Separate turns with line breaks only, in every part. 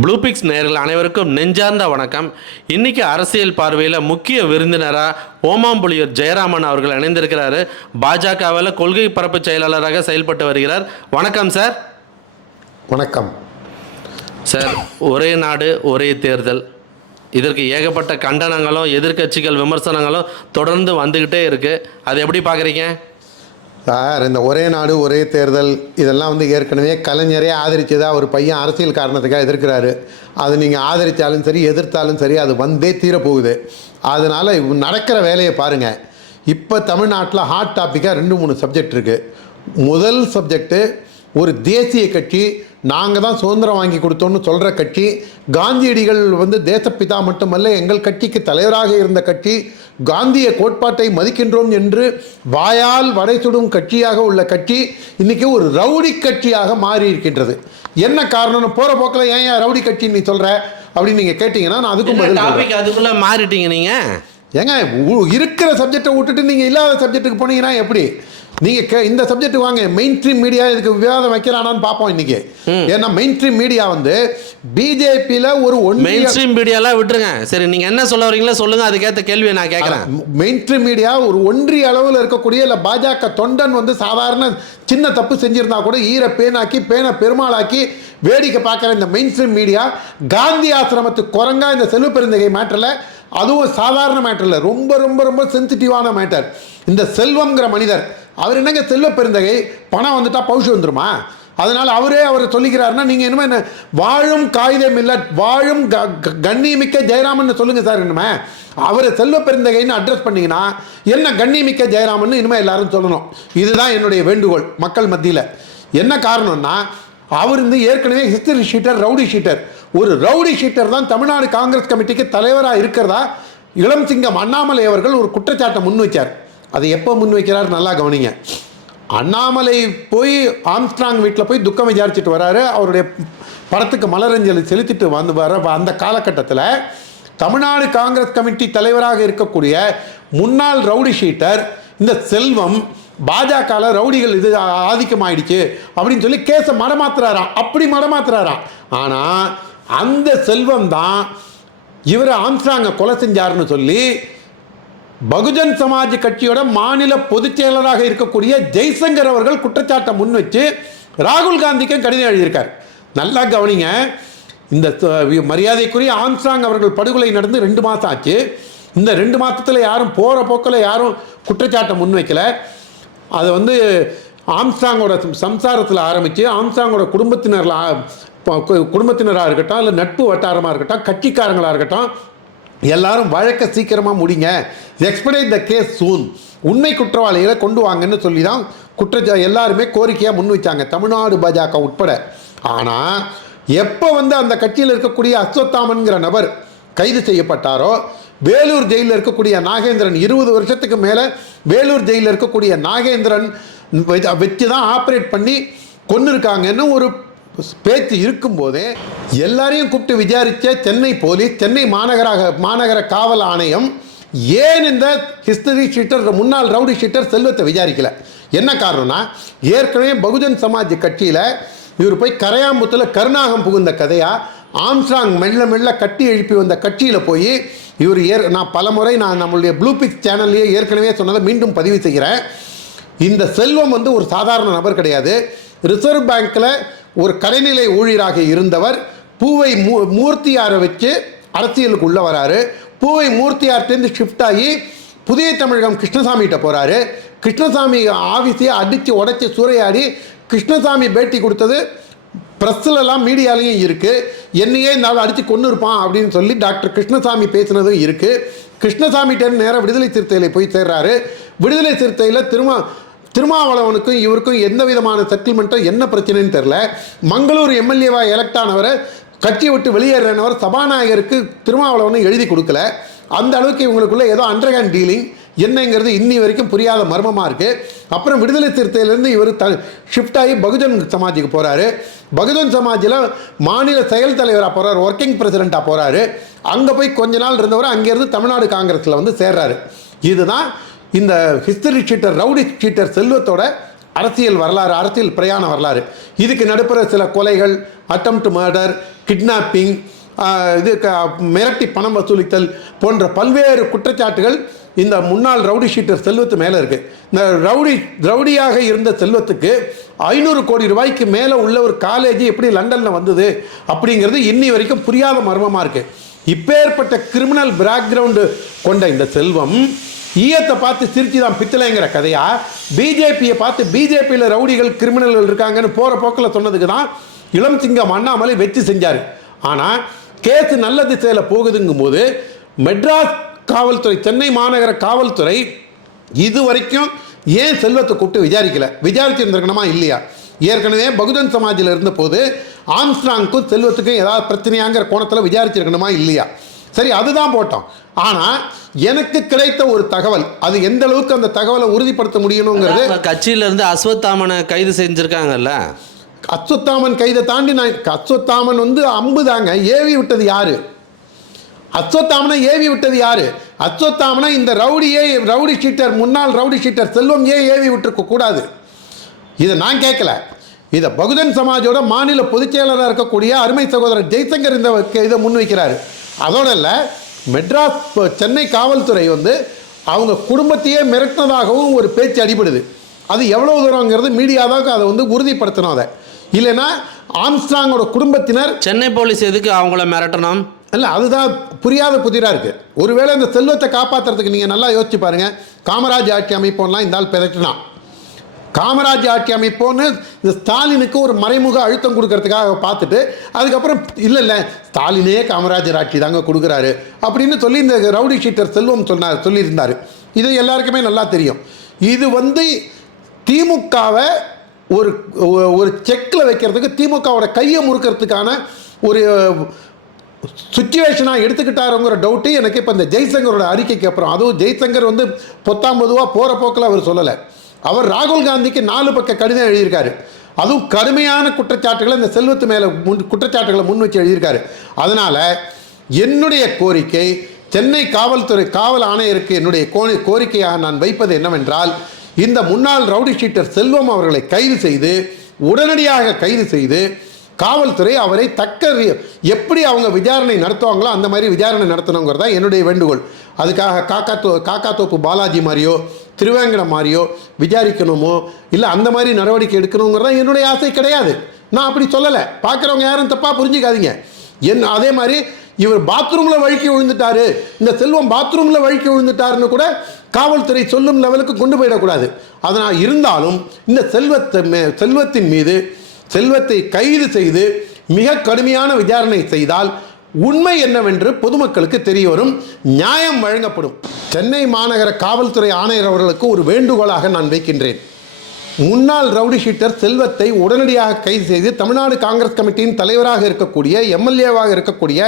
ப்ளூபிக்ஸ் நேயர்கள் அனைவருக்கும் நெஞ்சார்ந்த வணக்கம். இன்னைக்கு அரசியல் பார்வையில் முக்கிய விருந்தினராக ஓமாம்புலியூர் ஜெயராமன் அவர்கள் இணைந்திருக்கிறாரு. பாஜகவில் கொள்கை பரப்பு செயலாளராக செயல்பட்டு வருகிறார். வணக்கம் சார்.
வணக்கம்.
சார் ஒரே நாடு ஒரே தேர்தல். இதற்கு ஏகப்பட்ட கண்டனங்களும் எதிர்க்கட்சிகள் விமர்சனங்களும் தொடர்ந்து வந்துக்கிட்டே இருக்குது அதை எப்படி பார்க்குறீங்க?
சார் இந்த ஒரே நாடு ஒரே தேர்தல் இதெல்லாம் வந்து ஏற்கனவே கலைஞரே ஆதரிச்சதா ஒரு பையன் அரசியல் காரணத்துக்காக எதிர்க்கிறாரு. அது நீங்கள் ஆதரித்தாலும் சரி எதிர்த்தாலும் சரி அது வந்தே தீரப்போகுது. அதனால் நடக்கிற வேலையை பாருங்கள் இப்போ தமிழ்நாட்டில் ஹாட் டாப்பிக்காக ரெண்டு மூணு சப்ஜெக்ட் இருக்குது முதல் சப்ஜெக்ட்டு ஒரு தேசிய கட்சி நாங்கள் தான் சுதந்திரம் வாங்கி கொடுத்தோம்னு சொல்கிற கட்சி காந்தியடிகள் வந்து தேசப்பிதா மட்டுமல்ல எங்கள் கட்சிக்கு தலைவராக இருந்த கட்சி காந்திய கோட்பாட்டை மதிக்கின்றோம் என்று வாயால் வடை சுடும் கட்சியாக உள்ள கட்சி இன்னைக்கு ஒரு ரவுடி கட்சியாக மாறி இருக்கின்றது. என்ன காரணம் போகிற போக்கில் ஏன் ஏன் ரவுடி கட்சி நீ சொல்கிற அப்படின்னு நீங்கள் கேட்டிங்கன்னா நான் அதுக்கும் பதில்
அதுக்குள்ளே மாறிட்டீங்க நீங்கள்
ஏங்க இருக்கிற சப்ஜெக்டை விட்டுட்டு நீங்கள் இல்லாத சப்ஜெக்ட்டுக்கு போனீங்கன்னா எப்படி? நீங்கள் கே இந்த சப்ஜெக்ட் வாங்க. மெயின் ஸ்ட்ரீம் மீடியா இதுக்கு விவாதம் வைக்கிறானான்னு பார்ப்போம் இன்னைக்கு. ஏன்னா மெயின் ஸ்ட்ரீம் மீடியா வந்து பிஜேபியில் ஒரு
மெயின்
ஒன்றிய
ஸ்ட்ரீம் மீடியாலாம் விட்டுருங்க. சரி நீங்கள் என்ன சொல்ல வரீங்களோ சொல்லுங்கள் அதுக்கேற்ற கேள்வியை நான் கேட்குறேன்
மெயின் ஸ்ட்ரீம் மீடியா ஒரு ஒன்றிய அளவில் இருக்கக்கூடிய இல்லை பாஜக தொண்டன் வந்து சாதாரண சின்ன தப்பு செஞ்சிருந்தா கூட ஈர பேனாக்கி பேனை பெருமாளாக்கி வேடிக்கை பார்க்குற இந்த மெயின் ஸ்ட்ரீம் மீடியா காந்தி ஆசிரமத்து குரங்கா இந்த செல்வ பெருந்தகை மேட்டரில் அதுவும் சாதாரண மேட்டர் இல்லை ரொம்ப ரொம்ப ரொம்ப சென்சிட்டிவான மேட்டர் இந்த செல்வம்ங்கிற மனிதர் அவர் என்னங்க செல்வ பெருந்தகை? பணம் வந்துட்டால் பவுஷ் வந்துருமா? அதனால் அவரே அவர் சொல்லிக்கிறாருன்னா நீங்கள் என்னமோ என்ன வாழும் காகிதம் இல்லை வாழும் க- க- கண்ணியமிக்க ஜெயராமன் சொல்லுங்கள் சார் இனிமே அவரை செல்வ பெருந்தகைன்னு அட்ரஸ் பண்ணிங்கன்னா என்ன கண்ணியமிக்க ஜெயராமன் இனிமேல் எல்லாரும் சொல்லணும். இதுதான் என்னுடைய வேண்டுகோள் மக்கள் மத்தியில். என்ன காரணம்னா அவர் வந்து ஏற்கனவே ஹிஸ்டரி ஷீட்டர் ரவுடி ஷீட்டர் ஒரு ரவுடி ஷீட்டர் தான் தமிழ்நாடு காங்கிரஸ் கமிட்டிக்கு தலைவராக இருக்கிறதா? இளம் சிங்கம் அண்ணாமலை அவர்கள் ஒரு குற்றச்சாட்டை முன்வைச்சார். அதை எப்போ முன்வைக்கிறார் நல்லா கவனிங்க. அண்ணாமலை போய் ஆம்ஸ்ட்ராங் வீட்டில் போய் துக்கம் விசாரிச்சுட்டு வராரு. அவருடைய படத்துக்கு மலரஞ்சலி செலுத்திட்டு வந்து வர அந்த காலகட்டத்தில் தமிழ்நாடு காங்கிரஸ் கமிட்டி தலைவராக இருக்கக்கூடிய முன்னாள் ரவுடி ஷீட்டர் இந்த செல்வம் பாஜகவில் ரவுடிகள் இது ஆதிக்கமாயிடுச்சு அப்படின்னு சொல்லி கேஸை மடமாத்துறாராம். அப்படி மடமாத்துறாராம். ஆனால் அந்த செல்வம் தான் இவரை ஆம்ஸ்ட்ராங்கை கொலை செஞ்சாருன்னு சொல்லி பகுஜன் சமாஜ் கட்சியோட மாநில பொதுச் செயலராக இருக்கக்கூடிய ஜெய்சங்கர் அவர்கள் குற்றச்சாட்டை முன் வச்சு ராகுல் காந்திக்கும் கடிதம் எழுதியிருக்கார். நல்லா கவனிங்க. இந்த மரியாதைக்குரிய ஆம்ஸ்ட்ராங் அவர்கள் படுகொலை நடந்து ரெண்டு மாதம் ஆச்சு. இந்த ரெண்டு மாதத்தில் யாரும் போகிற போக்கில் யாரும் குற்றச்சாட்டை முன் வைக்கல அது வந்து ஆம்ஸ்டாங்கோட சம்சாரத்தில் ஆரம்பித்து ஆம்ஸ்டாங்கோட குடும்பத்தினரில் குடும்பத்தினராக இருக்கட்டும் இல்லை நட்பு வட்டாரமாக இருக்கட்டும் கட்சிக்காரங்களாக இருக்கட்டும் எல்லாரும் வழக்க சீக்கிரமாக முடிங்க. எக்ஸ்படைட் த கேஸ் சூன் உண்மை குற்றவாளிகளை கொண்டு வாங்கன்னு சொல்லி தான் குற்ற எல்லாருமே கோரிக்கையாக முன் வச்சாங்க. தமிழ்நாடு பாஜக உட்பட. ஆனால் எப்போ வந்து அந்த கட்சியில் இருக்கக்கூடிய அஸ்வத்தாமன்கிற நபர் கைது செய்யப்பட்டாரோ வேலூர் ஜெயிலில் இருக்கக்கூடிய நாகேந்திரன் இருபது வருஷத்துக்கு மேலே வேலூர் ஜெயிலில் இருக்கக்கூடிய நாகேந்திரன் வச்சு- வச்சு தான் ஆப்ரேட் பண்ணி கொண்டு இருக்காங்கன்னு ஒரு பேச்சு இருக்கும்போதே எல்லாரையும் கூப்பிட்டு விசாரித்த சென்னை போலீஸ் சென்னை மாநகராக மாநகர காவல் ஆணையம் ஏன் இந்த ஹிஸ்டரி ஷீட்டர் முன்னாள் ரவுடி ஷீட்டர் செல்வத்தை விசாரிக்கல? என்ன காரணம்னா ஏற்கனவே பகுஜன் சமாஜ் கட்சியில் இவர் போய் கரையாம்புத்தில் கருணாகம் புகுந்த கதையாக ஆம்ஸ்ட்ராங் மெல்ல மெல்ல கட்டி எழுப்பி வந்த கட்சியில் போய் இவர் ஏற் நான் பலமுறை நான் நம்மளுடைய ப்ளூ பிக்ஸ் சேனல்லையே ஏற்கனவே சொன்னதை மீண்டும் பதிவு செய்கிறேன். இந்த செல்வம் வந்து ஒரு சாதாரண நபர் கிடையாது. ரிசர்வ் பேங்க்கில் ஒரு கடைநிலை ஊழியராக இருந்தவர் பூவை மூ மூர்த்தியாரை வச்சு அரசியலுக்கு உள்ள வராரு. பூவை மூர்த்தியார்ட்டேருந்து ஷிஃப்ட் ஆகி புதிய தமிழகம் கிருஷ்ணசாமிகிட்ட போகிறாரு கிருஷ்ணசாமி ஆஃபீஸையே அடித்து உடைச்சி சூறையாடி கிருஷ்ணசாமி பேட்டி கொடுத்தது ப்ரெஸ்லலாம் மீடியாலையும் இருக்குது என்னையே இந்த ஆள் அடித்து கொண்டு இருப்பான் அப்படின்னு சொல்லி டாக்டர் கிருஷ்ணசாமி பேசினதும் இருக்குது கிருஷ்ணசாமிகிட்ட நேராக விடுதலை சிறுத்தையில் போய் சேர்றாரு. விடுதலை சிறுத்தையில் திரும்ப திருமாவளவனுக்கும் இவருக்கும் எந்த விதமான செட்டில்மெண்ட்டும் என்ன பிரச்சனைன்னு தெரில மங்களூர் எம்எல்ஏவா எலெக்ட் ஆனவரை கட்சியை விட்டு வெளியேறினவர் சபாநாயகருக்கு திருமாவளவனும் எழுதி கொடுக்கல. அந்த அளவுக்கு இவங்களுக்குள்ள ஏதோ அண்டர்ஹேண்ட் டீலிங் என்னங்கிறது இன்னி வரைக்கும் புரியாத மர்மமாக இருக்குது அப்புறம் விடுதலை சிறுத்தையிலேருந்து இவர் த ஷிஃப்ட் ஆகி பகுஜன் சமாஜுக்கு போகிறாரு பகுஜன் சமாஜில் மாநில செயல் தலைவராக போகிறார் ஒர்க்கிங் பிரசிடெண்ட்டாக போகிறாரு அங்கே போய் கொஞ்ச நாள் இருந்தவர் அங்கேருந்து தமிழ்நாடு காங்கிரஸில் வந்து சேர்றாரு. இதுதான் இந்த ஹிஸ்டரி ஷீட்டர் ரவுடி ஷீட்டர் செல்வத்தோட அரசியல் வரலாறு அரசியல் பிரயாண வரலாறு. இதுக்கு நடுப்புற சில கொலைகள் அட்டம்ப்ட் மர்டர் கிட்னாப்பிங் இது க- மிரட்டி பணம் வசூலித்தல் போன்ற பல்வேறு குற்றச்சாட்டுகள் இந்த முன்னாள் ரவுடி ஷீட்டர் செல்வத்து மேலே இருக்குது இந்த ரவுடி ரவுடியாக இருந்த செல்வத்துக்கு ஐநூறு கோடி ரூபாய்க்கு மேலே உள்ள ஒரு காலேஜ் எப்படி லண்டனில் வந்தது அப்படிங்கிறது இன்னி வரைக்கும் புரியாத மர்மமாக இருக்குது இப்பேற்பட்ட கிரிமினல் பேக்ரவுண்டு கொண்ட இந்த செல்வம் ஈயத்தை பார்த்து சிரிச்சு தான் பித்தளைங்கிற கதையா? பிஜேபியை பார்த்து பிஜேபியில் ரவுடிகள் கிரிமினல்கள் இருக்காங்கன்னு போகிற போக்கில் சொன்னதுக்கு தான் இளம் சிங்கம் அண்ணாமலை வெற்றி செஞ்சார். ஆனால் கேஸ் நல்ல திசையில் போகுதுங்கும் போது மெட்ராஸ் காவல்துறை சென்னை மாநகர காவல்துறை இது வரைக்கும் ஏன் செல்வத்தை கூப்பிட்டு விசாரிக்கல? விசாரிச்சிருந்திருக்கணுமா இல்லையா? ஏற்கனவே பகுஜன் சமாஜில் இருந்தபோது ஆம்ஸ்ட்ராங்க்கும் செல்வத்துக்கும் ஏதாவது பிரச்சனையாங்கிற கோணத்தில் விசாரிச்சிருக்கணுமா இல்லையா? சரி அதுதான் போட்டோம். ஆனால் எனக்கு கிடைத்த ஒரு தகவல் அது எந்த அளவுக்கு அந்த தகவலை உறுதிப்படுத்த முடியணுங்கிறது
நம்ம கட்சியில இருந்து அஸ்வத்தாமனை கைது செஞ்சிருக்காங்கல்ல?
அஸ்வத்தாமன் கைதை தாண்டி நான் அஸ்வத்தாமன் வந்து அம்பு தாங்க ஏவி விட்டது யாரு? அஸ்வத்தாமனை ஏவி விட்டது யாரு? அஸ்வத்தாமனை இந்த ரவுடியே ரவுடி ஷீட்டர் முன்னாள் ரவுடி ஷீட்டர் செல்வம் ஏன் ஏவி விட்டுருக்க கூடாது? இதை நான் கேட்கல. இதை பகுஜன் சமாஜோட மாநில பொதுச் செயலாளராக இருக்கக்கூடிய அருமை சகோதரர் ஜெய்சங்கர் இந்த இதை முன்வைக்கிறாரு. அதோட இல்லை மெட்ராஸ் சென்னை காவல்துறை வந்து அவங்க குடும்பத்தையே மிரட்டினதாகவும் ஒரு பேச்சு அடிபடுது. அது எவ்வளோ தூரங்கிறது மீடியா தான் அதை வந்து உறுதிப்படுத்தணும் அதை. இல்லைன்னா ஆம்ஸ்ட்ராங்கோட குடும்பத்தினர்
சென்னை போலீஸ் எதுக்கு அவங்கள மிரட்டணும்?
இல்லை அதுதான் புரியாத புதிராக இருக்குது ஒருவேளை இந்த செல்வத்தை காப்பாற்றுறதுக்கு நீங்கள் நல்லா யோசிச்சு பாருங்கள் காமராஜ் ஆட்சி அமைப்போம்லாம் இந்த ஆள் பிதற்றினான் காமராஜ் ஆட்சி அமைப்போன்னு இந்த ஸ்டாலினுக்கு ஒரு மறைமுக அழுத்தம் கொடுக்கறதுக்காக பார்த்துட்டு அதுக்கப்புறம் இல்லை இல்லை ஸ்டாலினே காமராஜர் ஆட்சி தாங்க கொடுக்குறாரு அப்படின்னு சொல்லி இந்த ரவுடி ஷீட்டர் செல்வம் சொன்னார் சொல்லியிருந்தார். இது எல்லாருக்குமே நல்லா தெரியும். இது வந்து திமுகவை ஒரு ஒரு செக்கில் வைக்கிறதுக்கு திமுகவோட கையை முறுக்கிறதுக்கான ஒரு சுச்சுவேஷனாக எடுத்துக்கிட்டாருங்கிற டவுட்டு எனக்கு இப்போ இந்த ஜெய்சங்கரோட அறிக்கைக்கு அப்புறம். அதுவும் ஜெய்சங்கர் வந்து பொத்தாம் பொதுவாக போகிற போக்கில் அவர் சொல்லலை. அவர் ராகுல் காந்திக்கு நாலு பக்க கடிதம் எழுதியிருக்காரு. அதுவும் கடுமையான குற்றச்சாட்டுகளை இந்த செல்வத்து மேலே முன் குற்றச்சாட்டுகளை முன் வச்சு எழுதியிருக்காரு. அதனால் என்னுடைய கோரிக்கை சென்னை காவல்துறை காவல் ஆணையருக்கு என்னுடைய கோரி கோரிக்கையாக நான் வைப்பது என்னவென்றால் இந்த முன்னாள் ரவுடி ஷீட்டர் செல்வம் அவர்களை கைது செய்து உடனடியாக கைது செய்து காவல்துறை அவரை தக்க எப்படி அவங்க விசாரணை நடத்துவாங்களோ அந்த மாதிரி விசாரணை நடத்தணுங்கிறதா என்னுடைய வேண்டுகோள். அதுக்காக காக்கா தோ காக்கா தோப்பு பாலாஜி மாதிரியோ திருவேங்கடம் மாதிரியோ விசாரிக்கணுமோ இல்லை அந்த மாதிரி நடவடிக்கை எடுக்கணுங்கிறது தான் என்னுடைய ஆசை கிடையாது. நான் அப்படி சொல்லலை. பார்க்குறவங்க யாரும் தப்பாக புரிஞ்சுக்காதீங்க. என் அதே மாதிரி இவர் பாத்ரூமில் வழுக்கி விழுந்துட்டாரு. இந்த செல்வம் பாத்ரூமில் வழுக்கி விழுந்துட்டாருன்னு கூட காவல்துறை சொல்லும் லெவலுக்கு கொண்டு போயிடக்கூடாது. அதனால் இருந்தாலும் இந்த செல்வத்தை மே- செல்வத்தின் மீது செல்வத்தை கைது செய்து மிக கடுமையான விசாரணை செய்தால் உண்மை என்னவென்று பொதுமக்களுக்கு தெரிய வரும் நியாயம் வழங்கப்படும். சென்னை மாநகர காவல்துறை ஆணையர் அவர்களுக்கு ஒரு வேண்டுகோளாக நான் வைக்கின்றேன். முன்னாள் ரவுடி ஷீட்டர் செல்வத்தை உடனடியாக கைது செய்து தமிழ்நாடு காங்கிரஸ் கமிட்டியின் தலைவராக இருக்கக்கூடிய எம்எல்ஏவாக இருக்கக்கூடிய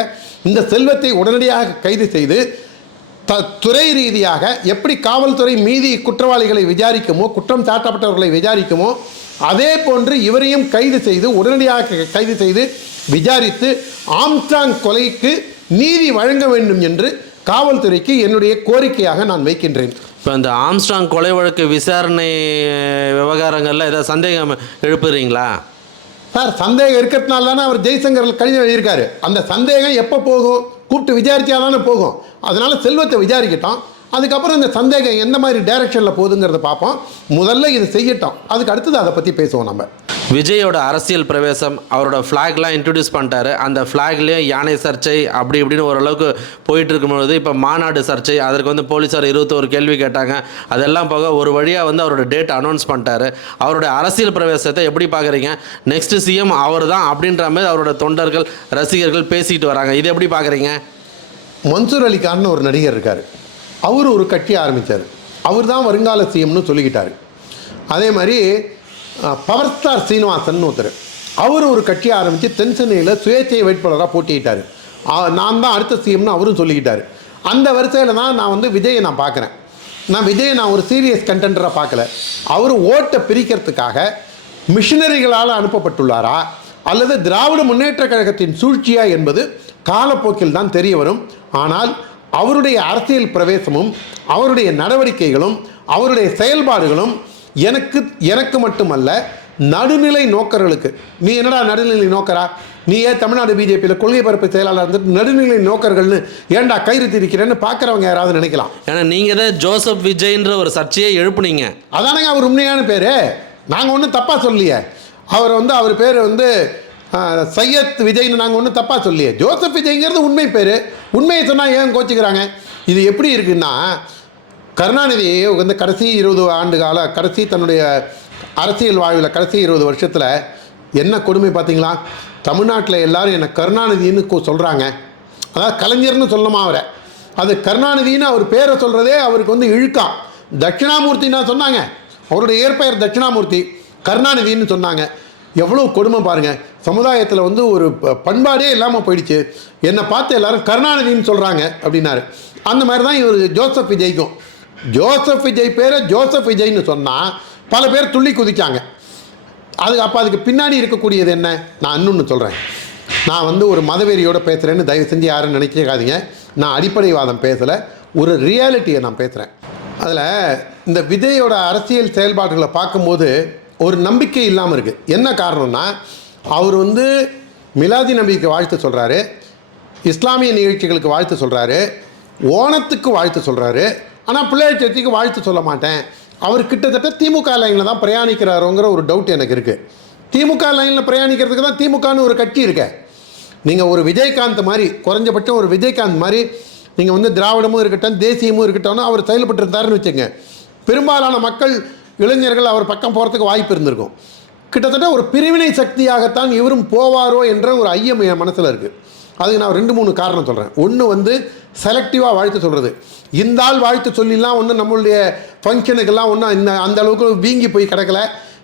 இந்த செல்வத்தை உடனடியாக கைது செய்து த துறை ரீதியாக எப்படி காவல்துறை மீதி குற்றவாளிகளை விசாரிக்குமோ குற்றம் சாட்டப்பட்டவர்களை விசாரிக்குமோ அதே போன்று இவரையும் கைது செய்து உடனடியாக கைது செய்து விசாரித்து ஆம்ஸ்டாங் கொலைக்கு நீதி வழங்க வேண்டும் என்று காவல்துறைக்கு என்னுடைய கோரிக்கையாக நான் வைக்கின்றேன்.
இப்போ இந்த ஆம்ஸ்ட்ராங் கொலை வழக்கு விசாரணை விவகாரங்களில் ஏதாவது சந்தேகம் எழுப்புறீங்களா?
சார் சந்தேகம் இருக்கிறதுனால தானே அவர் ஜெய்சங்கர் கடிதம் எழுதியிருக்காரு. அந்த சந்தேகம் எப்போ போகும்? கூப்பிட்டு விசாரிச்சா தானே போகும். அதனால செல்வத்தை விசாரிக்கட்டும். அதுக்கப்புறம் இந்த சந்தேகம் எந்த மாதிரி டைரக்ஷனில் போகுதுங்கிறத பார்ப்போம். முதல்ல இது செய்யட்டும். அதுக்கு அடுத்தது அதை பற்றி பேசுவோம் நம்ம.
விஜயோட அரசியல் பிரவேசம் அவரோட ஃப்ளாக்லாம் இன்ட்ரடியூஸ் பண்ணிட்டாரு. அந்த ஃப்ளாக்லேயும் யானை சர்ச்சை அப்படி இப்படின்னு ஓரளவுக்கு போயிட்டு இருக்கும்பொழுது இப்போ மாநாடு சர்ச்சை அதற்கு வந்து போலீஸார் இருபத்தோரு கேள்வி கேட்டாங்க. அதெல்லாம் போக ஒரு வழியாக வந்து அவரோட டேட் அனௌன்ஸ் பண்ணிட்டாரு. அவரோட அரசியல் பிரவேசத்தை எப்படி பார்க்குறீங்க? நெக்ஸ்ட் சிஎம் அவர் தான் அப்படின்ற மாதிரி அவரோட தொண்டர்கள் ரசிகர்கள் பேசிக்கிட்டு வராங்க. இது எப்படி பார்க்குறீங்க?
மன்சூர் அலிகான்னு ஒரு நடிகர் இருக்கார். அவர் ஒரு கட்சி ஆரம்பித்தார் அவர் தான் வருங்கால சிஎம்னு சொல்லிக்கிட்டார். அதே மாதிரி பவர் ஸ்டார் சீனிவாசன் ஒருத்தர். அவர் ஒரு கட்சி ஆரம்பித்து தென்சென்னையில் சுயேட்சை வேட்பாளராக போட்டியிட்டார். நான் தான் அடுத்த சிஎம்னு அவரும் சொல்லிக்கிட்டார். அந்த வரிசையில் தான் நான் வந்து விஜயை நான் பார்க்குறேன். நான் விஜயை நான் ஒரு சீரியஸ் கண்டென்டராக பார்க்கல. அவர் ஓட்டை பிரிக்கிறதுக்காக மிஷினரிகளால் அனுப்பப்பட்டுள்ளாரா? அல்லது திராவிட முன்னேற்ற கழகத்தின் சூழ்ச்சியா என்பது காலப்போக்கில் தான் தெரிய வரும். ஆனால் அவருடைய அரசியல் பிரவேசமும் அவருடைய நடவடிக்கைகளும் அவருடைய செயல்பாடுகளும் எனக்கு எனக்கு மட்டுமல்ல நடுநிலை நோக்கர்களுக்கு. நீ என்னடா நடுநிலை நோக்கரா? நீ ஏன் தமிழ்நாடு பிஜேபியில் கொள்கை பரப்பு செயலாளர் இருந்துட்டு நடுநிலை நோக்கர்கள்னு ஏன்டா கயிறு திரிக்கிறேன்னு பார்க்குறவங்க யாராவது நினைக்கலாம்.
ஏன்னா நீங்கள் தான் ஜோசப் விஜய்ன்ற ஒரு சர்ச்சையை எழுப்புனீங்க.
அதானங்க அவர் உண்மையான பேர். நாங்கள் ஒன்றும் தப்பாக சொல்லியே அவர் வந்து அவர் பேர் வந்து சையத் விஜய்னு நாங்கள் ஒன்றும் தப்பாக சொல்லியே ஜோசப் விஜய்ங்கிறது உண்மை பேர். உண்மையை சொன்னால் ஏன் கோச்சிக்கிறாங்க? இது எப்படி இருக்குன்னா கருணாநிதி வந்து கடைசி இருபது ஆண்டு கால கடைசி தன்னுடைய அரசியல் வாழ்வில் கடைசி இருபது வருஷத்தில் என்ன கொடுமை பார்த்தீங்களா தமிழ்நாட்டில் எல்லாரும் என்னை கருணாநிதின்னு சொல்கிறாங்க அதாவது கலைஞர்னு சொல்லமா அவரை. அது கருணாநிதின்னு அவர் பேரை சொல்கிறதே அவருக்கு வந்து இழுக்காம். தட்சிணாமூர்த்தின்னா சொன்னாங்க? அவருடைய இயற்பெயர் தட்சிணாமூர்த்தி கருணாநிதின்னு சொன்னாங்க. எவ்வளோ கொடுமை பாருங்கள் சமுதாயத்தில் வந்து ஒரு ப- பண்பாடே இல்லாமல் போயிடுச்சு. என்னை பார்த்து எல்லாரும் கருணாநிதின்னு சொல்கிறாங்க அப்படின்னாரு. அந்த மாதிரி தான் இவர் ஜோசப் விஜய்க்கும். ஜோசப் விஜய் பேரை ஜோசப் விஜய்னு சொன்னால் பல பேர் துள்ளி குதிக்காங்க அது அப்போ அதுக்கு பின்னாடி இருக்கக்கூடியது என்ன? நான் இன்னொன்று சொல்கிறேன் நான் வந்து ஒரு மதவெறியோடு பேசுகிறேன்னு தயவு செஞ்சு யாரும் நினைக்காதீங்க. நான் அடிப்படைவாதம் பேசலை ஒரு ரியாலிட்டியை நான் பேசுகிறேன் அதில் இந்த விஜயோட அரசியல் செயல்பாடுகளை பார்க்கும்போது ஒரு நம்பிக்கை இல்லாமல் இருக்குது என்ன காரணம்னா அவர் வந்து மிலாதி நபிக்கு வாழ்த்து சொல்கிறாரு இஸ்லாமிய நிகழ்ச்சிகளுக்கு வாழ்த்து சொல்கிறாரு ஓணத்துக்கு வாழ்த்து சொல்கிறாரு ஆனால் பிள்ளையார் சதுர்த்திக்கு வாழ்த்து சொல்ல மாட்டேன். அவர் கிட்டத்தட்ட திமுக லைனில் தான் பிரயாணிக்கிறாரோங்கிற ஒரு டவுட் எனக்கு இருக்குது திமுக லைனில் பிரயாணிக்கிறதுக்கு தான் திமுகன்னு ஒரு கட்சி இருக்க. நீங்கள் ஒரு விஜயகாந்த் மாதிரி குறைஞ்சபட்சம் ஒரு விஜயகாந்த் மாதிரி நீங்கள் வந்து திராவிடமும் இருக்கட்டும் தேசியமும் இருக்கட்டும்னு அவர் செயல்பட்டுருந்தாருன்னு வச்சுங்க பெரும்பாலான மக்கள் இளைஞர்கள் அவர் பக்கம் போகிறதுக்கு வாய்ப்பு இருந்திருக்கும். கிட்டத்தட்ட ஒரு பிரிவினை சக்தியாகத்தான் இவரும் போவாரோ என்ற ஒரு ஐயம் என் மனசில் இருக்குது அதுக்கு நான் ரெண்டு மூணு காரணம் சொல்கிறேன் ஒன்று வந்து செலக்டிவாக வாழ்த்து சொல்கிறது இந்த ஆள் வாழ்த்து சொல்லிலாம் ஒன்றும் நம்மளுடைய ஃபங்க்ஷனுக்கெல்லாம் ஒன்றும் இந்த அந்த அளவுக்கு வீங்கி போய் கிடக்கல.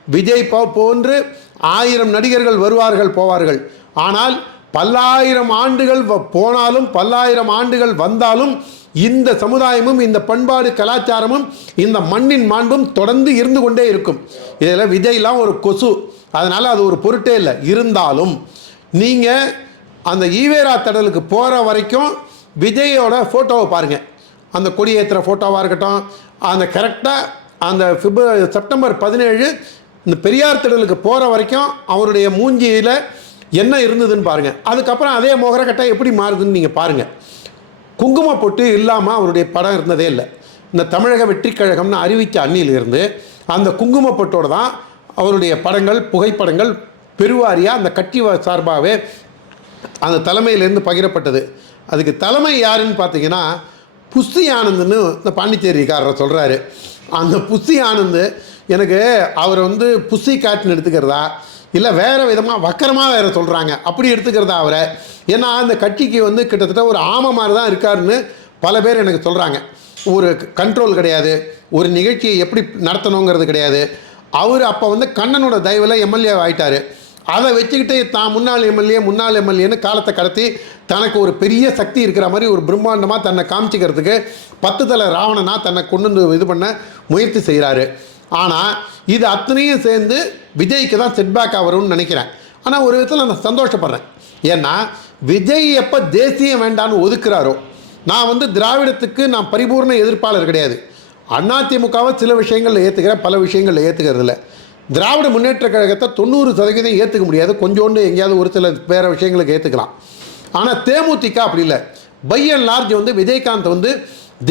விஜய் போ போன்று ஆயிரம் நடிகர்கள் வருவார்கள் போவார்கள். ஆனால் பல்லாயிரம் ஆண்டுகள் வ- போனாலும் பல்லாயிரம் ஆண்டுகள் வந்தாலும் இந்த சமுதாயமும் இந்த பண்பாடு கலாச்சாரமும் இந்த மண்ணின் மாண்பும் தொடர்ந்து இருந்து கொண்டே இருக்கும். இதில் விஜய்லாம் ஒரு கொசு. அதனால் அது ஒரு பொருட்டே இல்லை. இருந்தாலும் நீங்கள் அந்த ஈவேரா தடலுக்கு போகிற வரைக்கும் விஜயோட ஃபோட்டோவை பாருங்கள் அந்த கொடியேற்றுற ஃபோட்டோவாக இருக்கட்டும் அந்த கரெக்டாக அந்த பிப்ர செப்டம்பர் பதினேழு இந்த பெரியார் திடலுக்கு போகிற வரைக்கும் அவருடைய மூஞ்சியில் என்ன இருந்ததுன்னு பாருங்கள் அதுக்கப்புறம் அதே மோகரக்கட்டை எப்படி மாறுதுன்னு நீங்கள் பாருங்கள் குங்கும பொட்டு இல்லாமல் அவருடைய படம் இருந்ததே இல்லை. இந்த தமிழக வெற்றி கழகம்னு அறிவித்த அன்னியிலிருந்து அந்த குங்கும பொட்டோட தான் அவருடைய படங்கள் புகைப்படங்கள் பெருவாரியாக அந்த கட்சி சார்பாகவே அந்த தலைமையிலேருந்து பகிரப்பட்டது. அதுக்கு தலைமை யாருன்னு பார்த்தீங்கன்னா புஸ்தி ஆனந்துன்னு இந்த பாண்டிச்சேரிக்காரரை சொல்கிறாரு அந்த புஸ்தி ஆனந்து எனக்கு அவர் வந்து புஸ்தி காட்டுன்னு எடுத்துக்கிறதா இல்லை வேறு விதமாக வக்கரமாக வேறு சொல்கிறாங்க அப்படி எடுத்துக்கிறதா அவரை. ஏன்னா அந்த கட்சிக்கு வந்து கிட்டத்தட்ட ஒரு ஆமை மாதிரி தான் இருக்காருன்னு பல பேர் எனக்கு சொல்கிறாங்க ஒரு கண்ட்ரோல் கிடையாது. ஒரு நிகழ்ச்சியை எப்படி நடத்தணுங்கிறது கிடையாது. அவர் அப்போ வந்து கண்ணனோட தயவில் எம்எல்ஏ ஆகிட்டார் அதை வச்சுக்கிட்டு தான் முன்னாள் எம்எல்ஏ முன்னாள் எம்எல்ஏன்னு காலத்தை கடத்தி தனக்கு ஒரு பெரிய சக்தி இருக்கிற மாதிரி ஒரு பிரம்மாண்டமாக தன்னை காமிச்சிக்கிறதுக்கு பத்து தலை ராவணனா தன்னை கொண்டு வந்து இது பண்ண முயற்சி செய்கிறாரு ஆனால் இது அத்தனையும் சேர்ந்து விஜய்க்கு தான் செட்பேக் ஆகும்னு நினைக்கிறேன். ஆனால் ஒரு விதத்தில் நான் சந்தோஷப்படுறேன். ஏன்னா விஜய் எப்போ தேசியம் வேண்டான்னு ஒதுக்குறாரோ நான் வந்து திராவிடத்துக்கு நான் பரிபூர்ண எதிர்ப்பாளர் கிடையாது. அதிமுகவை சில விஷயங்களில் ஏற்றுக்கிறேன் பல விஷயங்களில் ஏற்றுக்கிறதில்லை திராவிட முன்னேற்ற கழகத்தை தொண்ணூறு சதவீதம் ஏற்றுக்க முடியாது. கொஞ்சோண்டு எங்கேயாவது ஒரு சில வேறு விஷயங்களுக்கு ஏற்றுக்கலாம் ஆனால் தேமுதிக அப்படி இல்லை. பை அண்ட் லார்ஜ் வந்து விஜயகாந்த் வந்து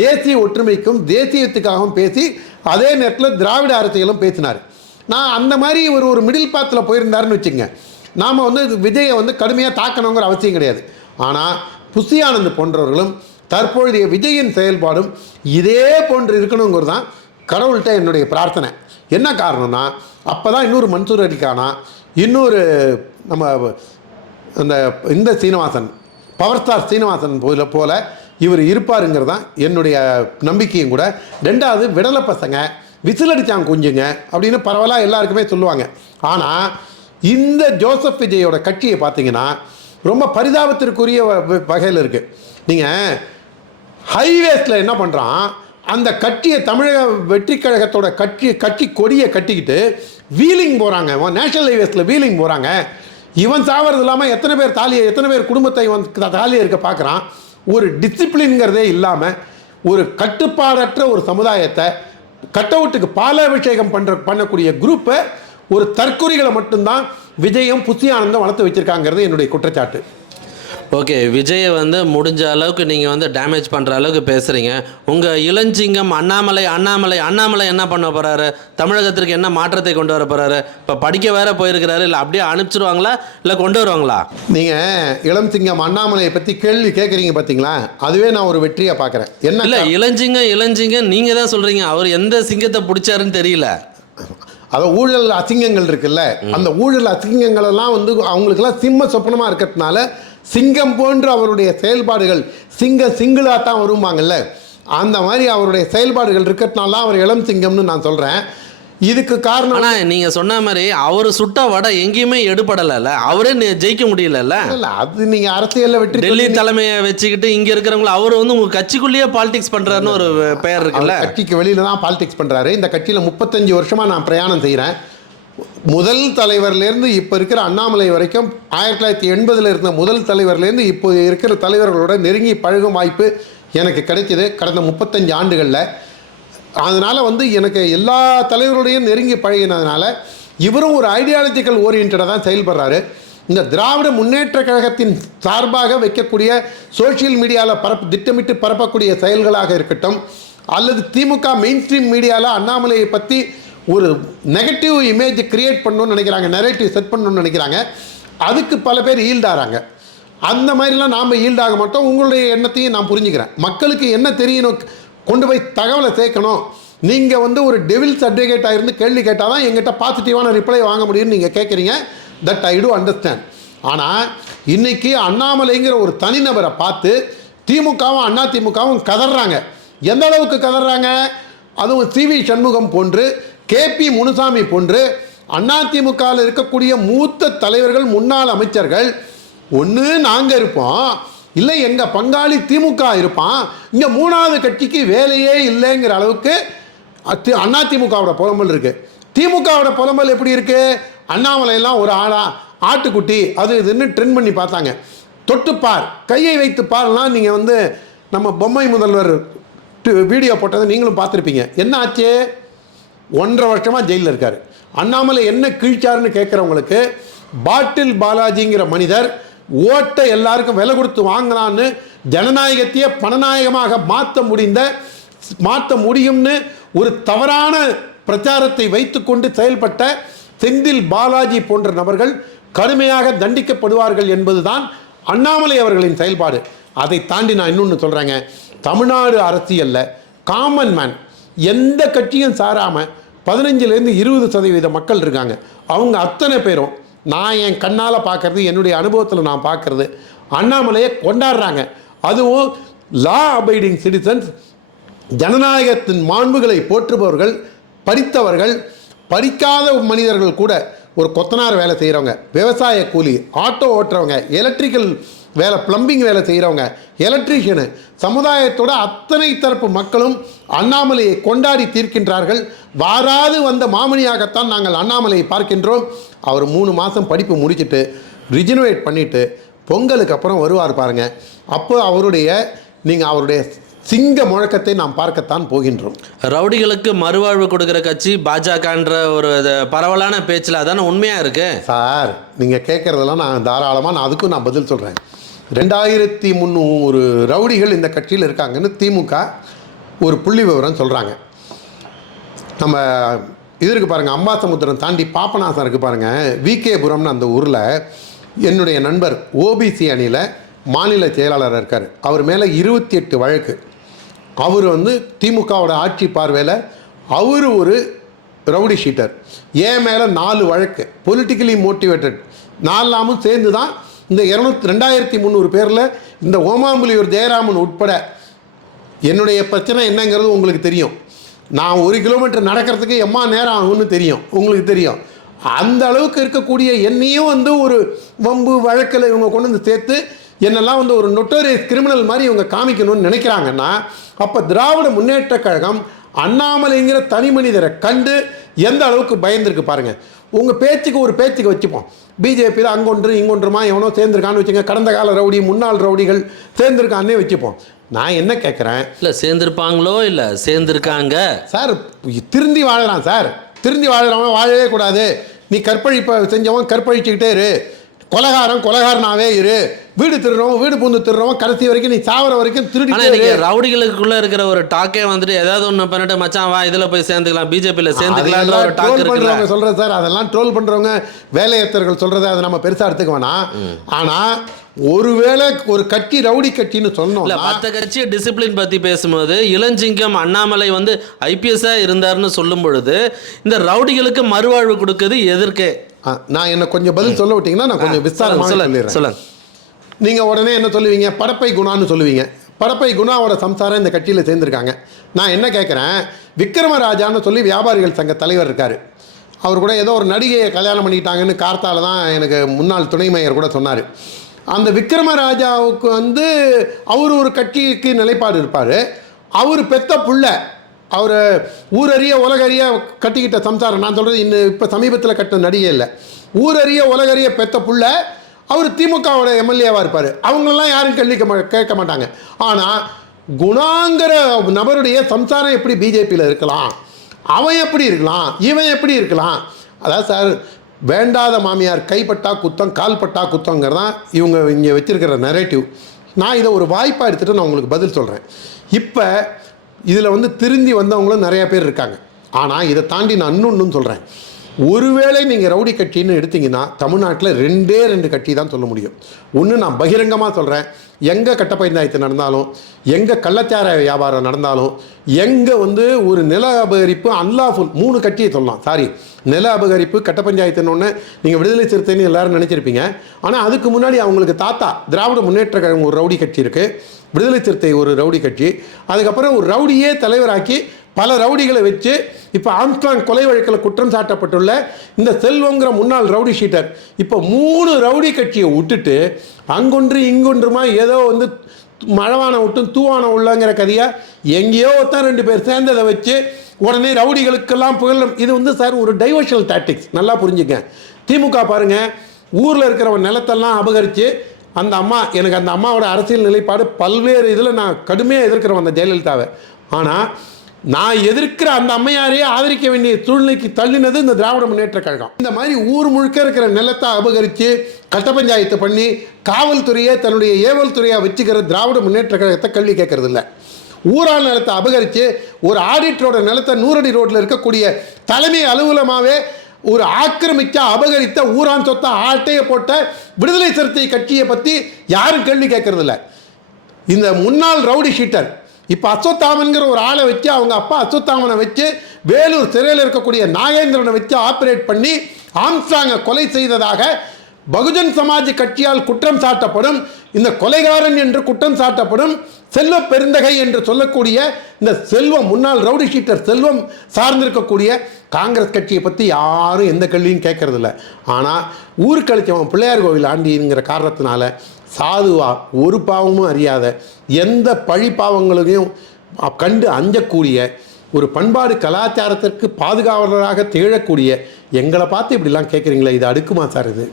தேசிய ஒற்றுமைக்கும் தேசியத்துக்காகவும் பேசி அதே நேரத்தில் திராவிட அரசியலும் பேசினார். நான் அந்த மாதிரி ஒரு ஒரு மிடில் பாத்தில் போயிருந்தாருன்னு வச்சுங்க நாம் வந்து விஜயை வந்து கடுமையாக தாக்கணுங்கிற அவசியம் கிடையாது. ஆனால் புசி ஆனந்த் போன்றவர்களும் தற்பொழுதைய விஜயின் செயல்பாடும் இதே போன்று இருக்கணுங்கிறது தான் கடவுள்கிட்ட என்னுடைய பிரார்த்தனை. என்ன காரணம்னா அப்போ தான் இன்னொரு மன்சூர் அலிகானா இன்னொரு நம்ம அந்த இந்த சீனிவாசன் பவர் ஸ்டார் சீனிவாசன் போல போல இவர் இருப்பாருங்கிறது தான் என்னுடைய நம்பிக்கையும் கூட. ரெண்டாவது விடலை பசங்க விசில் அடித்தாங்க குஞ்சுங்க அப்படின்னு பரவலாக எல்லாருக்குமே சொல்லுவாங்க. ஆனால் இந்த ஜோசப் விஜயோட கட்சியை பார்த்தீங்கன்னா ரொம்ப பரிதாபத்திற்குரிய வ- வகையில் இருக்குது நீங்கள் ஹைவேஸில் என்ன பண்ணுறான் அந்த கட்சியை தமிழக வெற்றி கழகத்தோட கட்சி கட்சி கொடியை கட்டிக்கிட்டு வீலிங் போகிறாங்க நேஷனல் ஹைவேஸில் வீலிங் போகிறாங்க இவன் சாவறது இல்லாமல் எத்தனை பேர் தாலியை எத்தனை பேர் குடும்பத்தை இவன் தாலியை இருக்க பார்க்குறான் ஒரு டிசிப்ளின்ங்கிறதே இல்லாமல் ஒரு கட்டுப்பாடற்ற ஒரு சமுதாயத்தை கட் அவுட்டுக்கு பாலாபிஷேகம் பண்ணுற பண்ணக்கூடிய குரூப்பை ஒரு தற்கொலைகளை மட்டும்தான் விஜயம் புத்தியானந்தம் வளர்த்து வச்சிருக்காங்கிறது என்னுடைய குற்றச்சாட்டு.
ஓகே விஜயை வந்து முடிஞ்ச அளவுக்கு நீங்கள் வந்து டேமேஜ் பண்ணுற அளவுக்கு பேசுகிறீங்க உங்கள் இளஞ்சிங்கம் அண்ணாமலை அண்ணாமலை அண்ணாமலை என்ன பண்ண போகிறாரு தமிழகத்திற்கு என்ன மாற்றத்தை கொண்டு வர போகிறாரு இப்போ படிக்க வேற போயிருக்கிறாரு இல்லை அப்படியே அனுப்பிச்சிருவாங்களா இல்லை கொண்டு வருவாங்களா?
நீங்கள் இளம் சிங்கம் அண்ணாமலையை பற்றி கேள்வி கேட்குறீங்க பார்த்தீங்களா அதுவே நான் ஒரு வெற்றியை பார்க்குறேன் என்ன
இல்லை இளஞ்சிங்கம் இளஞ்சிங்கம் நீங்கள் தான் சொல்கிறீங்க அவர் எந்த சிங்கத்தை பிடிச்சாருன்னு தெரியல.
அது ஊழல் அசிங்கங்கள் இருக்குல்ல அந்த ஊழல் அசிங்கங்கள் எல்லாம் வந்து அவங்களுக்கெல்லாம் சிம்ம சொப்பனமாக இருக்கிறதுனால சிங்கம் போன்ற அவருடைய செயல்பாடுகள் சிங்க சிங்கிளாக தான் வருவாங்கல்ல அந்த மாதிரி அவருடைய செயல்பாடுகள் இருக்கிறதுனால தான் அவர் இளம் சிங்கம்னு நான் சொல்கிறேன் இதுக்கு காரணம்
ஆனால் நீங்கள் சொன்ன மாதிரி அவர் சுட்ட வடை எங்கேயுமே எடுபடலைல்ல. அவரே நி- ஜெயிக்க முடியலல்ல.
இல்ல அது நீங்கள் அரசியலில் வெற்றி
டெல்லி தலைமையை வச்சுக்கிட்டு இங்கே இருக்கிறவங்கள அவர் வந்து உங்கள் கட்சிக்குள்ளேயே பாலிடிக்ஸ் பண்ணுறாருன்னு ஒரு பெயர் இருக்குல்ல.
கட்சிக்கு வெளியில தான் பாலிடிக்ஸ் பண்றாரு. இந்த கட்சியில் முப்பத்தஞ்சு வருஷமா நான் பிரயாணம் செய்கிறேன் முதல் தலைவர்லேருந்து இப்போ இருக்கிற அண்ணாமலை வரைக்கும் ஆயிரத்தி தொள்ளாயிரத்தி எண்பதில் இருந்த முதல் தலைவர்லேருந்து இப்போ இருக்கிற தலைவர்களோட நெருங்கி பழகும் வாய்ப்பு எனக்கு கிடைச்சிது கடந்த முப்பத்தஞ்சு ஆண்டுகளில். அதனால் வந்து எனக்கு எல்லா தலைவருடையும் நெருங்கி பழகினதுனால இவரும் ஒரு ஐடியாலஜிக்கல் ஓரியன்டாக தான் செயல்படுறாரு. இந்த திராவிட முன்னேற்ற கழகத்தின் சார்பாக வைக்கக்கூடிய சோஷியல் மீடியாவில் பரப்பு திட்டமிட்டு பரப்பக்கூடிய செயல்களாக இருக்கட்டும் அல்லது திமுக மெயின் ஸ்ட்ரீம் மீடியாவில் அண்ணாமலையை பற்றி ஒரு நெகட்டிவ் இமேஜ் கிரியேட் பண்ணணும்னு நினைக்கிறாங்க நெரேட்டிவ் செட் பண்ணணும்னு நினைக்கிறாங்க. அதுக்கு பல பேர் ஈல்டாகிறாங்க அந்த மாதிரிலாம் நாம் ஈல்டாக மாட்டோம். உங்களுடைய எண்ணத்தையும் நான் புரிஞ்சுக்கிறேன். மக்களுக்கு என்ன தெரியணும்? கொண்டு போய் தகவலை சேர்க்கணும். நீங்கள் வந்து ஒரு டெவில்ஸ் அட்வொகேட்டாக இருந்து கேள்வி கேட்டால் தான் எங்கிட்ட பாசிட்டிவான ரிப்ளை வாங்க முடியும்னு நீங்கள் கேட்குறீங்க தட் ஐ டு அண்டர்ஸ்டாண்ட் ஆனால் இன்னைக்கு அண்ணாமலைங்கிற ஒரு தனிநபரை பார்த்து திமுகவும் அண்ணா திமுகவும் கதறாங்க எந்த அளவுக்கு கதறாங்க அதுவும் சி வி சண்முகம் போன்று கே பி முனுசாமி போன்று அதிமுகவில் இருக்கக்கூடிய மூத்த தலைவர்கள் முன்னாள் அமைச்சர்கள் ஒன்று நாங்கள் இருப்போம். இல்லை எங்கள் பங்காளி திமுக இருப்பான். இங்கே மூணாவது கட்சிக்கு வேலையே இல்லைங்கிற அளவுக்கு அத்தி அதிமுகவோட புலம்பல் இருக்கு. திமுகவோட புலம்பல் எப்படி இருக்கு? அண்ணாமலையெல்லாம் ஒரு ஆளா? ஆட்டுக்குட்டி. அது இதுன்னு ட்ரெண்ட் பண்ணி பார்த்தாங்க. தொட்டுப்பார் கையை வைத்து பார்லாம் நீங்கள் வந்து நம்ம பொம்மை முதல்வர் டு- வீடியோ போட்டதை நீங்களும் பார்த்துருப்பீங்க. என்ன ஆச்சு? ஒன்றரை வருஷமாக ஜெயிலில் இருக்கார். அண்ணாமலை என்ன கிழிச்சாருன்னு கேட்குறவங்களுக்கு பாட்டில் பாலாஜிங்கிற மனிதர் ஓட்டை எல்லாருக்கும் விலை கொடுத்து வாங்கினான்னு ஜனநாயகத்தையே பணநாயகமாக மாற்ற முடிந்த மாற்ற முடியும்னு ஒரு தவறான பிரச்சாரத்தை வைத்துக்கொண்டு செயல்பட்ட செந்தில் பாலாஜி போன்ற நபர்கள் கடுமையாக தண்டிக்கப்படுவார்கள் என்பதுதான் அண்ணாமலை அவர்களின் செயல்பாடு. அதை தாண்டி நான் இன்னொன்று சொல்கிறேங்க தமிழ்நாடு அரசியலில் காமன் மேன் எந்த கட்சியும் சாராமல் பதினஞ்சுலேருந்து இருபது சதவீத மக்கள் இருக்காங்க. அவங்க அத்தனை பேரும் நான் என் கண்ணால் பார்க்கறது என்னுடைய அனுபவத்தில் நான் பார்க்கறது அண்ணாமலையை கொண்டாடுறாங்க. அதுவும் லா அபைடிங் சிட்டிசன்ஸ் ஜனநாயகத்தின் மாண்புகளை போற்றுபவர்கள் படித்தவர்கள் பறிக்காத மனிதர்கள் கூட ஒரு கொத்தனார் வேலை செய்கிறவங்க விவசாய கூலி ஆட்டோ ஓட்டுறவங்க எலக்ட்ரிக்கல் வேலை பிளம்பிங் வேலை செய்கிறவங்க எலக்ட்ரீஷியனு சமுதாயத்தோட அத்தனை தரப்பு மக்களும் அண்ணாமலையை கொண்டாடி தீர்க்கின்றார்கள். வாராது வந்த மாமணியாகத்தான் நாங்கள் அண்ணாமலையை பார்க்கின்றோம். அவர் மூணு மாதம் படிப்பு முடிச்சுட்டு ரிஜினுவேட் பண்ணிவிட்டு பொங்கலுக்கு அப்புறம் வருவார் பாருங்கள் அப்போ அவருடைய நீங்கள் அவருடைய சிங்க முழக்கத்தை நாம் பார்க்கத்தான் போகின்றோம்.
ரவுடிகளுக்கு மறுவாழ்வு கொடுக்குற கட்சி பாஜகன்ற ஒரு பரவலான பேச்சில் அதானே உண்மையாக இருக்கு?
சார் நீங்கள் கேட்குறதெல்லாம் நான் தாராளமாக நான் அதுக்கும் நான் பதில் சொல்கிறேன் ரெண்டாயிரத்தி முந்நூறு ரவுடிகள் இந்த கட்சியில் இருக்காங்கன்னு திமுக ஒரு புள்ளி விவரம் சொல்கிறாங்க நம்ம இது இருக்கு பாருங்கள் அம்பாசமுத்திரம் தாண்டி பாப்பநாசம் இருக்குது பாருங்கள் விகேபுரம்னு அந்த ஊரில் என்னுடைய நண்பர் ஓபிசி அணியில் மாநில செயலாளர் இருக்கார். அவர் மேலே இருபத்தி எட்டு வழக்கு. அவர் வந்து திமுகவோட ஆட்சி பார்வையில் அவர் ஒரு ரவுடி ஷீட்டர். ஏன் மேலே நாலு வழக்கு பொலிட்டிக்கலி மோட்டிவேட்டட் நாலாமும் சேர்ந்து தான் இந்த இரநூத்தி ரெண்டாயிரத்தி முந்நூறு பேரில் இந்த ஓமாம்புலியூர் ஜெயராமன் உட்பட என்னுடைய பிரச்சனை என்னங்கிறது உங்களுக்கு தெரியும். நான் ஒரு கிலோமீட்டர் நடக்கிறதுக்கு எம்மா நேரம் ஆகும்னு தெரியும். உங்களுக்கு தெரியும். அந்த அளவுக்கு இருக்கக்கூடிய என்னையும் வந்து ஒரு வம்பு வழக்கில் இவங்க கொண்டு வந்து சேர்த்து என்னெல்லாம் வந்து ஒரு நொட்டோரியஸ் கிரிமினல் மாதிரி இவங்க காமிக்கணும்னு நினைக்கிறாங்கன்னா அப்போ திராவிட முன்னேற்ற கழகம் அண்ணாமலைங்கிற தனி மனிதரை கண்டு எந்த அளவுக்கு பயந்துருக்கு பாருங்க. உங்கள் பேச்சுக்கு ஒரு பேச்சுக்கு வச்சுப்போம். பிஜேபியில் அங்கொன்று இங்கொன்றுமா எவனோ சேர்ந்துருக்கான்னு வச்சுங்க கடந்த கால ரவுடி முன்னாள் ரவுடிகள் சேர்ந்துருக்கான்னே வச்சுப்போம். நான் என்ன கேட்குறேன்
இல்லை சேர்ந்திருப்பாங்களோ இல்லை சேர்ந்திருக்காங்க?
சார் திருந்தி வாழறான் சார். திருந்தி வாழறவன் வாழவே கூடாது. நீ கற்பழிப்ப செஞ்சவன் கற்பழிச்சுக்கிட்டே இரு. கொலகாரன் கொலகாரனாவே இரு. வீடு திருடுறவன் வீடு பூந்து திருடுறவன் கடைசி வரைக்கும் நீ சாவர வரைக்கும் திருடி
இன்னைக்கு ரவுடிகளுக்குள்ள இருக்கிற ஒரு டாக்கே வந்துட்டு ஏதாவது ஒண்ணு பண்ணிட்டு மச்சான் வா இதுல போய் சேர்ந்துக்கலாம் பிஜேபியில சேர்ந்துக்கலாம்ன்ற ஒரு டாக்
பண்றவங்க சொல்றது சார் அதெல்லாம் ட்ரோல் பண்றவங்க வேலையத்தர்கள் சொல்றதை அதை நம்ம பெருசா எடுத்துக்க வேணாம். ஆனா ஒருவேளை ஒரு கட்சி ரவுடி கட்சின்னு
இல்ல
சொன்னோம்
மத்த கட்சி டிசிப்ளின் பத்தி பேசும்போது இளஞ்சிங்கம் அண்ணாமலை வந்து ஐபிஎஸ்ஸா இருந்தாருன்னு சொல்லும் பொழுது இந்த ரவுடிகளுக்கு மறுவாழ்வு கொடுக்கிறது எதற்கு?
நான் என்ன கொஞ்சம் பதில் சொல்ல விட்டீங்கன்னா நான் கொஞ்சம் விஸ்தாரமாக சொல்லிடுறேன்.
சொல்லுங்க.
நீங்கள் உடனே என்ன சொல்லுவீங்க? படப்பை குணான்னு சொல்லுவீங்க. படப்பை குணாவோட சம்சாரம் இந்த கட்சியில் சேர்ந்துருக்காங்க. நான் என்ன கேட்குறேன் விக்ரமராஜான்னு சொல்லி வியாபாரிகள் சங்க தலைவர் இருக்கார். அவர் கூட ஏதோ ஒரு நடிகையை கல்யாணம் பண்ணிக்கிட்டாங்கன்னு கார்த்தால தான் எனக்கு முன்னாள் துணை மேயர் கூட சொன்னார். அந்த விக்ரமராஜாவுக்கு வந்து அவர் ஒரு கட்சிக்கு நிலைப்பாடு இருப்பார். அவர் பெத்த புள்ள அவர் ஊரறிய உலகறிய கட்டிக்கிட்ட சம்சாரம். நான் சொல்கிறது இன்னும் இப்போ சமீபத்தில் கட்டின நடிகை இல்லை. ஊரறிய உலகறிய பெத்த புள்ள அவர் திமுகவோட எம்எல்ஏவாக இருப்பார். அவங்களெல்லாம் யாரும் கேள்வி கேட்க மா- கேட்க மாட்டாங்க. ஆனால் குணாங்கிற நபருடைய சம்சாரம் எப்படி பிஜேபியில் இருக்கலாம்? அவன் எப்படி இருக்கலாம்? இவன் எப்படி இருக்கலாம்? அதாவது சார் வேண்டாத மாமியார் கைப்பட்டா குத்தம் கால்பட்டா குத்தங்கிறதான் இவங்க இங்கே வச்சுருக்கிற நெரேட்டிவ் நான் இதை ஒரு வாய்ப்பாக எடுத்துகிட்டு நான் உங்களுக்கு பதில் சொல்கிறேன் இப்போ இதில் வந்து திருந்தி வந்தவங்களும் நிறையா பேர் இருக்காங்க. ஆனால் இதை தாண்டி நான் இன்னொன்றும் சொல்கிறேன் ஒருவேளை நீங்கள் ரவுடி கட்சின்னு எடுத்தீங்கன்னா தமிழ்நாட்டில் ரெண்டே ரெண்டு கட்சி தான் சொல்ல முடியும். ஒன்று நான் பகிரங்கமாக சொல்கிறேன் எங்கே கட்டப்பஞ்சாயத்து நடந்தாலும் எங்கே கள்ளச்சார வியாபாரம் நடந்தாலும் எங்கே வந்து ஒரு நில அபகரிப்பு அன்லாஃபுல் மூணு கட்சியை சொல்லலாம். சாரி நில அபகரிப்பு கட்ட பஞ்சாயத்துன்னு ஒன்று நீங்கள் விடுதலை சிறுத்தைன்னு எல்லாரும் நினச்சிருப்பீங்க. ஆனால் அதுக்கு முன்னாடி அவங்களுக்கு தாத்தா திராவிட முன்னேற்ற கழகம் ஒரு ரவுடி கட்சி இருக்குது விடுதலை சிறுத்தை ஒரு ரவுடி கட்சி. அதுக்கப்புறம் ஒரு ரவுடியே தலைவராக்கி பல ரவுடிகளை வச்சு இப்போ ஆம்ஸ்ட்ராங் கொலை வழக்கில் குற்றம் சாட்டப்பட்டுள்ள இந்த செல்வங்கிற முன்னாள் ரவுடி ஷீட்டர் இப்போ மூணு ரவுடி கட்சியை விட்டுட்டு அங்கொன்று இங்கொன்றுமா ஏதோ வந்து மழவான விட்டும் தூவான உள்ளங்கிற கதையாக எங்கேயோ ஒருத்தான் ரெண்டு பேர் சேர்ந்ததை வச்சு உடனே ரவுடிகளுக்கெல்லாம் புகழும் இது வந்து சார் ஒரு டைவர்ஷனல் டாக்டிக்ஸ் நல்லா புரிஞ்சுங்க. திமுக பாருங்க ஊரில் இருக்கிறவன் நிலத்தெல்லாம் அபகரித்து அந்த அம்மா எனக்கு அந்த அம்மாவோட அரசியல் நிலைப்பாடு பல்வேறு இதில் நான் கடுமையாக எதிர்க்கிறவன் அந்த ஜெயலலிதாவை. ஆனால் நான் எதிர்க்கிற அந்த அம்மையாரையே ஆதரிக்க வேண்டிய சூழ்நிலைக்கு தள்ளினது இந்த திராவிட முன்னேற்ற கழகம். இந்த மாதிரி ஊர் முழுக்க இருக்கிற நிலத்தை அபகரித்து கட்ட பஞ்சாயத்து பண்ணி காவல்துறையை தன்னுடைய ஏவல் துறையாக வச்சுக்கிற திராவிட முன்னேற்ற கழகத்தை கல்வி கேட்கறது இல்லை ஊரால் நிலத்தை அபகரித்து ஒரு ஆடிட்டரோட நிலத்தை நூறடி ரோட்டில் இருக்கக்கூடிய தலைமை அலுவலமாகவே ஒரு ஆக்கிரமிச்ச அபகரித்த ஊரான் சொத்த ஆட்டையை போட்ட விடுதலை சிறுத்தை கட்சியை பற்றி யாரும் கேள்வி கேட்கறதில்ல. இந்த முன்னாள் ரவுடி ஷீட்டர் இப்போ அஸ்வத்தாமன்கிற ஒரு ஆளை வச்சு அவங்க அப்பா அஸ்வத்தாமனை வச்சு வேலூர் சிறையில் இருக்கக்கூடிய நாகேந்திரனை வச்சு ஆப்ரேட் பண்ணி ஆம்சாங்கை கொலை செய்ததாக பகுஜன் சமாஜ் கட்சியால் குற்றம் சாட்டப்படும். இந்த கொலைகாரன் என்று குற்றம் சாட்டப்படும். செல்வ பெருந்தகை என்று சொல்லக்கூடிய இந்த செல்வம் முன்னாள் ரவுடி ஷீட்டர் செல்வம் சார்ந்திருக்கக்கூடிய காங்கிரஸ் கட்சியை பற்றி யாரும் எந்த கேள்வியும் கேட்கறதில்ல. ஆனால் ஊருக்கழிச்சவன் பிள்ளையார் கோவில் ஆண்டிங்கிற காரணத்தினால சாதுவா ஒரு பாவமும் அறியாத எந்த பழி பாவங்களையும் கண்டு அஞ்சக்கூடிய ஒரு பண்பாடு கலாச்சாரத்திற்கு பாதுகாவலராக திகழக்கூடிய எங்களை பார்த்து இப்படிலாம் கேட்குறீங்களே இது அடுக்குமா சார் இது?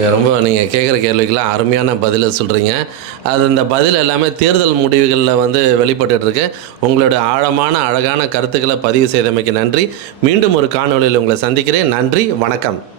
ரொம்ப நீங்கள் கேட்குற கேள்விக்கெல்லாம் அருமையான பதிலை சொல்கிறீங்க அது இந்த பதில் எல்லாமே தேர்தல் முடிவுகளில் வந்து வெளிப்பட்டுருக்கு உங்களோட ஆழமான அழகான கருத்துக்களை பதிவு செய்தமைக்கு நன்றி. மீண்டும் ஒரு காணொலியில் உங்களை சந்திக்கிறேன். நன்றி வணக்கம்.